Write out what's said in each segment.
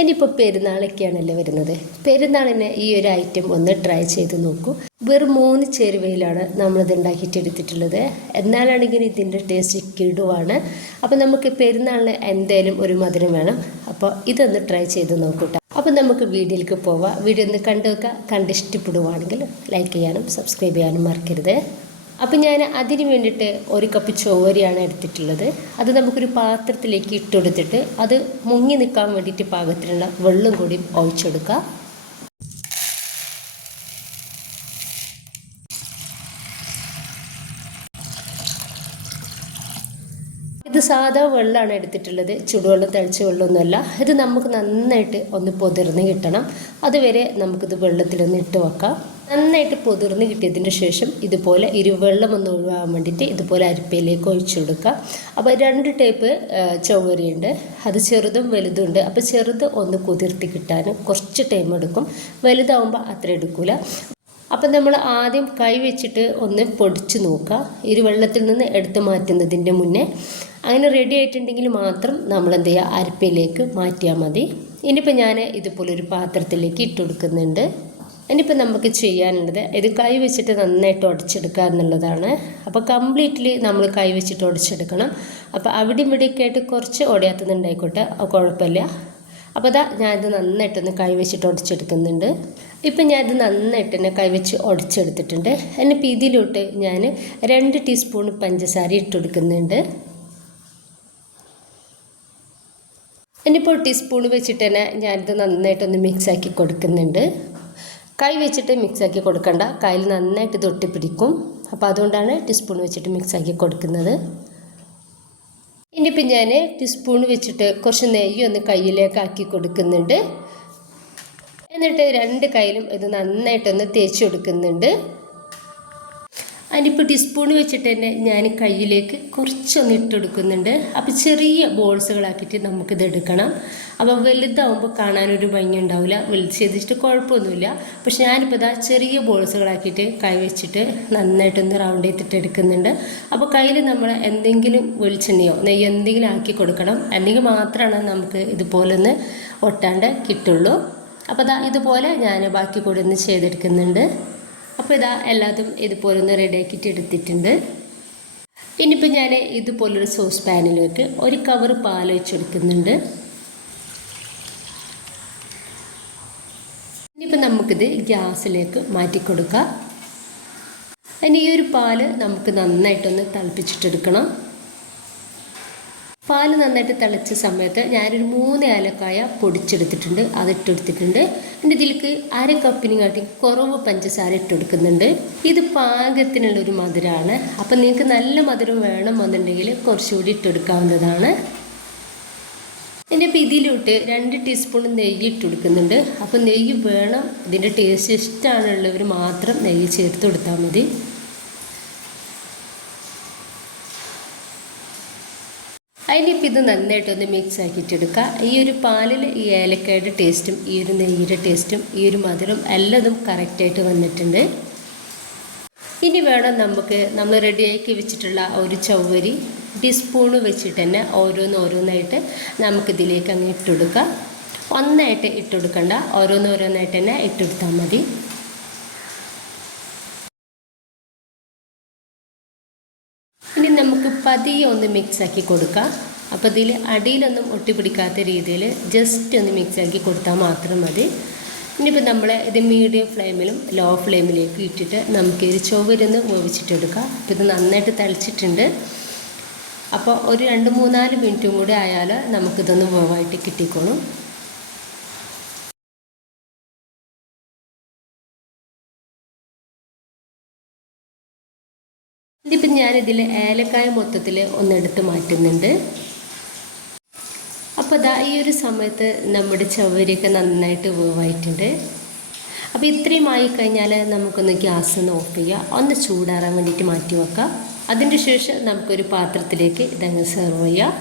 ഇനിയിപ്പോൾ പെരുന്നാളൊക്കെയാണല്ലോ വരുന്നത്. പെരുന്നാളിന് ഈ ഒരു ഐറ്റം ഒന്ന് ട്രൈ ചെയ്ത് നോക്കൂ. വെറും 3 ചേരുവയിലാണ് നമ്മളിത് ഉണ്ടാക്കിയിട്ടെടുത്തിട്ടുള്ളത്. എന്നാലാണെങ്കിൽ ഇതിൻ്റെ ടേസ്റ്റ് കിടുവാണ്. അപ്പോൾ നമുക്ക് പെരുന്നാളിന് എന്തായാലും ഒരു മധുരം വേണം. അപ്പോൾ ഇതൊന്ന് ട്രൈ ചെയ്ത് നോക്കൂട്ടോ. അപ്പോൾ നമുക്ക് വീഡിയോയിലേക്ക് പോവാം. വീഡിയോ ഒന്ന് കണ്ടു വെക്കുക. കണ്ടിഷ്ടപ്പെടുവാണെങ്കിൽ ലൈക്ക് ചെയ്യാനും സബ്സ്ക്രൈബ് ചെയ്യാനും മറക്കരുത്. അപ്പോൾ ഞാൻ അതിന് വേണ്ടിയിട്ട് 1 കപ്പ് ചോരയാണ് എടുത്തിട്ടുള്ളത്. അത് നമുക്കൊരു പാത്രത്തിലേക്ക് ഇട്ടുകൊടുത്തിട്ട് അത് മുങ്ങി നിൽക്കാൻ വേണ്ടിയിട്ട് പാകത്തിനുള്ള വെള്ളം കൂടി ഒഴിച്ചെടുക്കുക. ഇത് സാധാ വെള്ളമാണ് എടുത്തിട്ടുള്ളത്, ചുടുവെള്ളം തിളച്ച വെള്ളമൊന്നുമല്ല. ഇത് നമുക്ക് നന്നായിട്ട് ഒന്ന് പൊതിർന്ന് കിട്ടണം. അതുവരെ നമുക്കിത് വെള്ളത്തിലൊന്ന് ഇട്ട് വെക്കാം. നന്നായിട്ട് പൊതിർന്ന് കിട്ടിയതിന് ശേഷം ഇതുപോലെ വെള്ളം ഒന്ന് ഒഴിവാകാൻ വേണ്ടിയിട്ട് ഇതുപോലെ അരിപ്പയിലേക്ക് ഒഴിച്ചു കൊടുക്കുക. അപ്പോൾ 2 ടൈപ്പ് ചവ്വരിയുണ്ട്, അത് ചെറുതും വലുതും ഉണ്ട്. അപ്പോൾ ചെറുത് ഒന്ന് കുതിർത്തി കിട്ടാൻ കുറച്ച് ടൈം എടുക്കും, വലുതാവുമ്പോൾ അത്ര എടുക്കില്ല. അപ്പം നമ്മൾ ആദ്യം കൈ വെച്ചിട്ട് ഒന്ന് പൊടിച്ച് നോക്കുക, വെള്ളത്തിൽ നിന്ന് എടുത്ത് മാറ്റുന്നതിൻ്റെ മുന്നേ. അങ്ങനെ റെഡി ആയിട്ടുണ്ടെങ്കിൽ മാത്രം നമ്മൾ എന്ത് ചെയ്യുക, അരിപ്പയിലേക്ക് മാറ്റിയാൽ മതി. ഇനിയിപ്പോൾ ഞാൻ ഇതുപോലൊരു പാത്രത്തിലേക്ക് ഇട്ട് കൊടുക്കുന്നുണ്ട്. ഇനിയിപ്പോൾ നമുക്ക് ചെയ്യാനുള്ളത് ഇത് കൈ വെച്ചിട്ട് നന്നായിട്ട് ഉടച്ചെടുക്കുക എന്നുള്ളതാണ്. അപ്പോൾ കംപ്ലീറ്റ്ലി നമ്മൾ കൈ വെച്ചിട്ട് ഉടച്ചെടുക്കണം. അപ്പോൾ അവിടെ ഇവിടെയൊക്കെ ആയിട്ട് കുറച്ച് ഉടയാത്തതുണ്ടായിക്കോട്ടെ, കുഴപ്പമില്ല. അപ്പോൾ അതാ ഞാനിത് നന്നായിട്ടൊന്ന് കൈ വെച്ചിട്ട് ഉടച്ചെടുക്കുന്നുണ്ട്. ഇപ്പം ഞാനിത് നന്നായിട്ട് തന്നെ കൈ വെച്ച് ഉടച്ചെടുത്തിട്ടുണ്ട്. എന്നിപ്പോൾ ഇതിലോട്ട് ഞാൻ 2 ടീസ്പൂൺ പഞ്ചസാര ഇട്ട് കൊടുക്കുന്നുണ്ട്. ഇനിയിപ്പോൾ ടീസ്പൂൺ വെച്ചിട്ട് തന്നെ ഞാനിത് നന്നായിട്ടൊന്ന് മിക്സാക്കി കൊടുക്കുന്നുണ്ട്. കൈ വെച്ചിട്ട് മിക്സാക്കി കൊടുക്കണ്ട, കയ്യിൽ നന്നായിട്ട് തൊട്ടി പിടിക്കും. അപ്പോൾ അതുകൊണ്ടാണ് ടീസ്പൂൺ വെച്ചിട്ട് മിക്സാക്കി കൊടുക്കുന്നത്. ഇനിയിപ്പോൾ ഞാൻ ടീസ്പൂൺ വെച്ചിട്ട് കുറച്ച് നെയ്യ് ഒന്ന് കയ്യിലേക്ക് ആക്കി കൊടുക്കുന്നുണ്ട്. എന്നിട്ട് 2 കൈയിലും ഇത് നന്നായിട്ടൊന്ന് തേച്ച് കൊടുക്കുന്നുണ്ട്. അതിനിപ്പോൾ ടീസ്പൂൺ വെച്ചിട്ട് തന്നെ ഞാൻ കയ്യിലേക്ക് കുറച്ചൊന്ന് ഇട്ടെടുക്കുന്നുണ്ട്. അപ്പോൾ ചെറിയ ബോൾസുകളാക്കിയിട്ട് നമുക്കിത് എടുക്കണം. അപ്പോൾ വലുതാവുമ്പോൾ കാണാനൊരു ഭംഗി ഉണ്ടാവില്ല, വലുത് ചെയ്തിട്ട് കുഴപ്പമൊന്നുമില്ല. പക്ഷെ ഞാനിപ്പോൾ ഇതാ ചെറിയ ബോൾസുകളാക്കിയിട്ട് കൈ വെച്ചിട്ട് നന്നായിട്ടൊന്ന് റൗണ്ട് ചെയ്തിട്ട് എടുക്കുന്നുണ്ട്. അപ്പോൾ കയ്യിൽ നമ്മൾ എന്തെങ്കിലും വെളിച്ചെണ്ണയോ നെയ്യോ എന്തെങ്കിലും ആക്കി കൊടുക്കണം, അല്ലെങ്കിൽ മാത്രമാണ് നമുക്ക് ഇതുപോലെ ഒന്ന് ഒട്ടാണ്ട് കിട്ടുള്ളൂ. അപ്പോൾ ഇതാ ഇതുപോലെ ഞാൻ ബാക്കി കൂടി ഒന്ന് ചെയ്തെടുക്കുന്നുണ്ട്. അപ്പോൾ ഇതാ എല്ലാതും ഇതുപോലെ ഒന്ന് റെഡിയാക്കിയിട്ട് എടുത്തിട്ടുണ്ട്. ഇനിയിപ്പോൾ ഞാൻ ഇതുപോലൊരു സോസ് പാനിലേക്ക് 1 കവർ പാൽ ഒഴിച്ചെടുക്കുന്നുണ്ട്. ഇനിയിപ്പോൾ നമുക്കിത് ഗ്യാസിലേക്ക് മാറ്റിക്കൊടുക്കാം. ഇനി ഈ ഒരു പാല് നമുക്ക് നന്നായിട്ടൊന്ന് തിളപ്പിച്ചിട്ടെടുക്കണം. പാൽ നന്നായിട്ട് തിളച്ച സമയത്ത് ഞാനൊരു 3 ഏലക്കായ പൊടിച്ചെടുത്തിട്ടുണ്ട്, അതിട്ടെടുത്തിട്ടുണ്ട്. എൻ്റെ ഇതിലേക്ക് 1/2 കപ്പിന് കാട്ടി കുറവ് പഞ്ചസാര ഇട്ടെടുക്കുന്നുണ്ട്. ഇത് പാകത്തിനുള്ളൊരു മധുരമാണ്. അപ്പം നിങ്ങൾക്ക് നല്ല മധുരം വേണമെന്നുണ്ടെങ്കിൽ കുറച്ചുകൂടി ഇട്ടെടുക്കാവുന്നതാണ്. ഇനിയിപ്പോൾ ഇതിലോട്ട് 2 ടീസ്പൂൺ നെയ്യ് ഇട്ടെടുക്കുന്നുണ്ട്. അപ്പം നെയ്യ് വേണം, ഇതിൻ്റെ ടേസ്റ്റ് ഇഷ്ടമാണുള്ളവർ മാത്രം നെയ്യ് ചേർത്ത് കൊടുത്താൽ മതി. അതിനിപ്പോൾ ഇത് നന്നായിട്ടൊന്ന് മിക്സ് ആക്കിയിട്ടെടുക്കുക. ഈ ഒരു പാലിൽ ഈ ഏലക്കയുടെ ടേസ്റ്റും ഈ ഒരു നെയ്യുടെ ടേസ്റ്റും ഈ ഒരു മധുരം എല്ലാതും കറക്റ്റായിട്ട് വന്നിട്ടുണ്ട്. ഇനി വേണം നമ്മൾ റെഡിയാക്കി വെച്ചിട്ടുള്ള ഒരു ചവ്വരി ടീസ്പൂണ് വെച്ചിട്ട് തന്നെ ഓരോന്നായിട്ട് നമുക്കിതിലേക്ക് അങ്ങ് ഇട്ടുകൊടുക്കുക. ഒന്നായിട്ട് ഇട്ടുകൊടുക്കണ്ട, ഓരോന്നായിട്ട് തന്നെ ഇട്ടുകൊടുത്താൽ മതി. ഇനി നമുക്ക് പതിയെ ഒന്ന് മിക്സാക്കി കൊടുക്കാം. അപ്പോൾ ഇതിൽ അടിയിലൊന്നും ഒട്ടിപ്പിടിക്കാത്ത രീതിയിൽ ജസ്റ്റ് ഒന്ന് മിക്സാക്കി കൊടുത്താൽ മാത്രം മതി. ഇനിയിപ്പോൾ നമ്മൾ ഇത് മീഡിയം ഫ്ലെയിമിലും ലോ ഫ്ലെയിമിലേക്ക് ഇട്ടിട്ട് നമുക്ക് ഒരു ചുവരൊന്ന് വേവിച്ചിട്ടെടുക്കാം. അപ്പോൾ ഇത് നന്നായിട്ട് തിളച്ചിട്ടുണ്ട്. അപ്പോൾ ഒരു 2-3-4 മിനിറ്റും കൂടി ആയാൽ നമുക്കിതൊന്ന് വേവായിട്ട് കിട്ടിക്കോളും. ഇതിപ്പോൾ ഞാനിതിൽ ഏലക്കായ മൊത്തത്തിൽ ഒന്നെടുത്ത് മാറ്റുന്നുണ്ട്. അപ്പോൾ അതാ ഈ ഒരു സമയത്ത് നമ്മുടെ ചവരിയൊക്കെ നന്നായിട്ട് വേവായിട്ടുണ്ട്. അപ്പോൾ ഇത്രയും ആയിക്കഴിഞ്ഞാൽ നമുക്കൊന്ന് ഗ്യാസ് ഒന്ന് ഓഫ് ചെയ്യുക, ഒന്ന് ചൂടാറാൻ വേണ്ടിയിട്ട് മാറ്റി വെക്കാം. അതിൻ്റെ ശേഷം നമുക്കൊരു പാത്രത്തിലേക്ക് ഇതങ്ങ് സെർവ് ചെയ്യാം.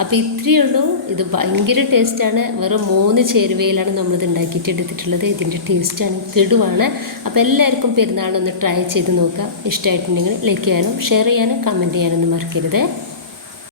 അപ്പോൾ ഇത്രയേ ഉള്ളൂ. ഇത് ഭയങ്കര ടേസ്റ്റാണ്. വെറും 3 ചേരുവയിലാണ് നമ്മളിത് ഉണ്ടാക്കിയിട്ട് എടുത്തിട്ടുള്ളത്. ഇതിൻ്റെ ടേസ്റ്റാണ് കിടുവാണ്. അപ്പോൾ എല്ലാവർക്കും പെരുന്നാളൊന്ന് ട്രൈ ചെയ്ത് നോക്കാം. ഇഷ്ടമായിട്ടുണ്ടെങ്കിൽ ലൈക്ക് ചെയ്യാനും ഷെയർ ചെയ്യാനും കമൻറ്റ് ചെയ്യാനൊന്നും മറക്കരുത്.